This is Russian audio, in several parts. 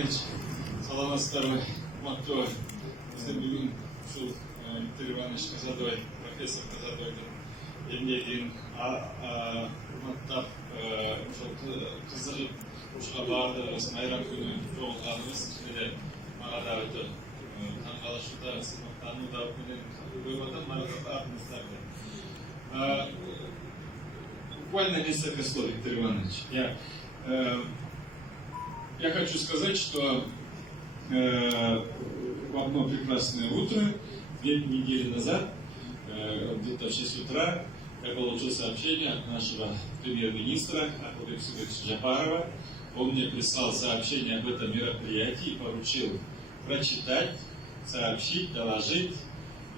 Иванович, саламатсыздар, құрметті біздің бүгін ушул Виктор Иванович Казадой, профессор Казадойдың еңбегін құрматтап, қызығып ушуга барды, майрам күнү жолугганыбыз және мага да өтө таңкалышууда, сыймыктанууда менен көрүп атам, марапаттаптыңыздар. Буквально несколько слов, Виктор Иванович. Я хочу сказать, что в одно прекрасное утро, 2 недели назад, где-то в 6 утра, я получил сообщение от нашего премьер-министра Акылбек Субековича Джапарова. Он мне прислал сообщение об этом мероприятии и поручил прочитать, сообщить, доложить.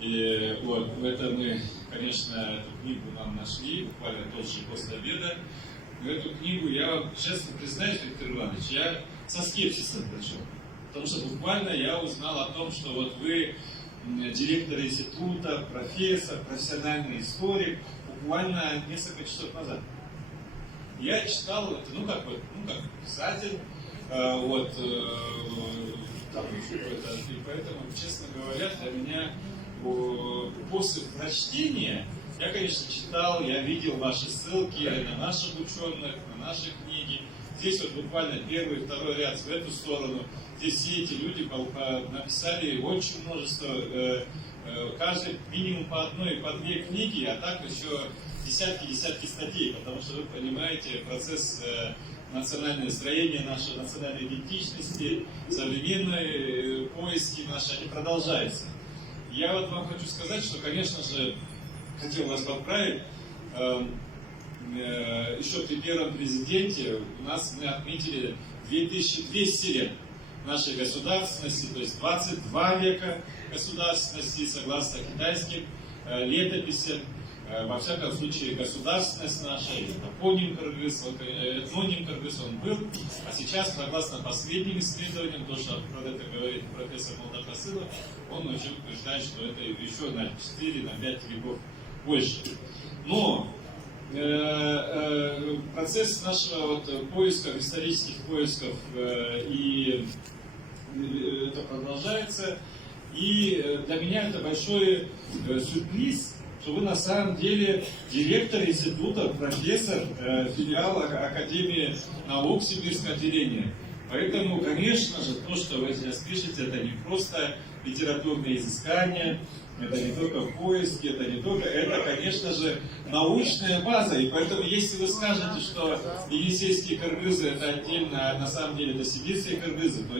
И вот в этом мы, конечно, эту книгу нам нашли, буквально тот же после обеда. В эту книгу, я вам честно признаюсь, Виктор Иванович, я со скепсисом пришел. Потому что буквально я узнал о том, что вот вы директор института, профессор, профессиональный историк, буквально несколько часов назад. Я читал это, как писатель, и поэтому, честно говоря, для меня после прочтения, я, конечно, читал, я видел ваши ссылки на наших ученых, на наши книги. Здесь вот буквально первый, второй ряд в эту сторону. Здесь все эти люди написали очень множество, каждый минимум по одной, по 2 книги, а так еще десятки статей, потому что вы понимаете, процесс национального строения, нашей национальной идентичности, современные поиски наши, они продолжаются. Я вот вам хочу сказать, что, конечно же, хотел вас поправить, еще при первом президенте мы отметили 2200 лет нашей государственности, то есть 22 века государственности, согласно китайским летописям. Во всяком случае, государственность наша, этноним Кыргыз, он был, а сейчас, согласно последним исследованиям, то, что про это говорит профессор Молдокасылов, он уже утверждает, что это еще на 4, на 5 веков больше. Но процесс нашего поиска, исторических поисков, и это продолжается, и для меня это большой сюрприз, что вы на самом деле директор института, профессор филиала Академии наук Сибирского отделения. Поэтому, конечно же, то, что вы сейчас пишете, это не просто литературные изыскания, это не только поиски, это, конечно же, научная база. И поэтому, если вы скажете, что енисейские кыргызы это отдельно, на самом деле это сибирские кыргызы, то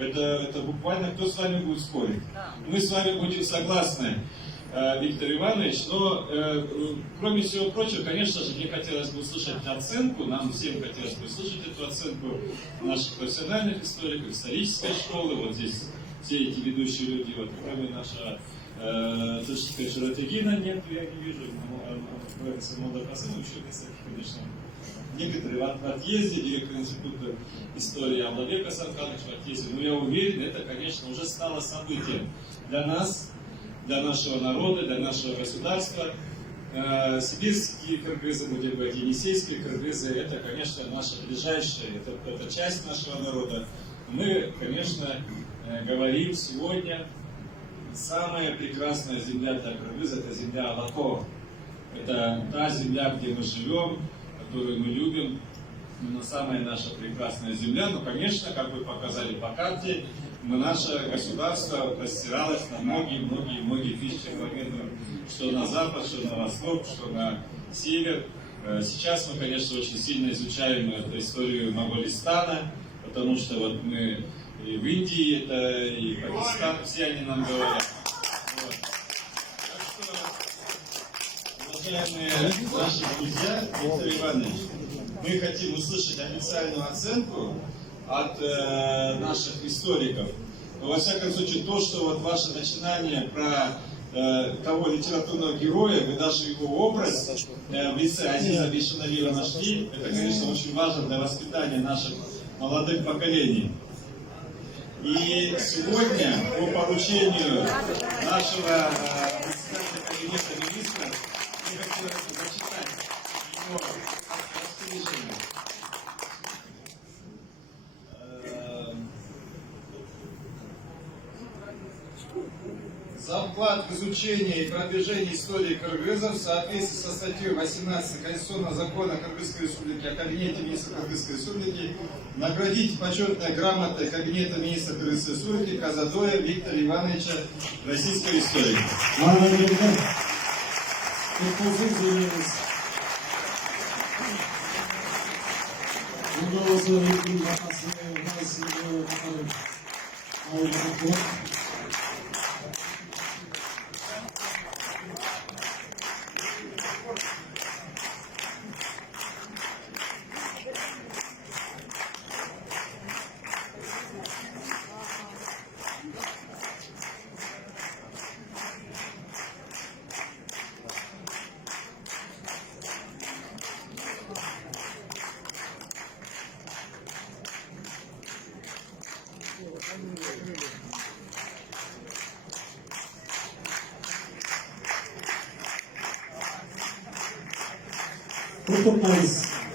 это буквально кто с вами будет спорить? Мы с вами будем согласны, Виктор Иванович, но кроме всего прочего, конечно же, мне хотелось бы услышать оценку, нам всем хотелось бы услышать эту оценку наших профессиональных историков, исторической школы, вот здесь все эти ведущие люди, вот, кроме нашего Тушечка Широтегина нет, я не вижу, профессор Молдокасылов, еще, конечно, некоторые в отъезде, директор института истории Аблабек Асанханович в отъезде, но я уверен, это, конечно, уже стало событием для нас, для нашего народа, для нашего государства. Сибирские кыргызы, будем говорить, енисейские кыргызы, это, конечно, наша ближайшая, это часть нашего народа. Мы, конечно, говорим сегодня, самая прекрасная земля для кыргыз — это земля Алакова. Это та земля, где мы живем, которую мы любим, но самая наша прекрасная земля. Но, конечно, как вы показали по карте, наше государство простиралось на многие тысячи километров, что на запад, что на восток, что на север. Сейчас мы, конечно, очень сильно изучаем эту историю Моголистана, потому что вот мы и в Индии, это и Пакистан, все они нам говорят. Вот. Так что, уважаемые наши друзья, Виктор Иванович, мы хотим услышать официальную оценку от наших историков. Но, во всяком случае, то, что вот ваше начинание про того литературного героя, вы даже его образ в лице Азиза Бишаналиева нашли, это, конечно, очень важно для воспитания наших молодых поколений. И сегодня по поручению нашего председателя кабинета министров я хотел зачитать его распоряжение. за вклад в изучение и продвижение истории кыргызов в соответствии со статьей 18 Конституционного закона Кыргызской Республики о Кабинете министров Кыргызской Республики наградить почетной грамотой Кабинета министров Кыргызской Республики Казадоя Виктора Ивановича, российской истории. Құттықтаймыз.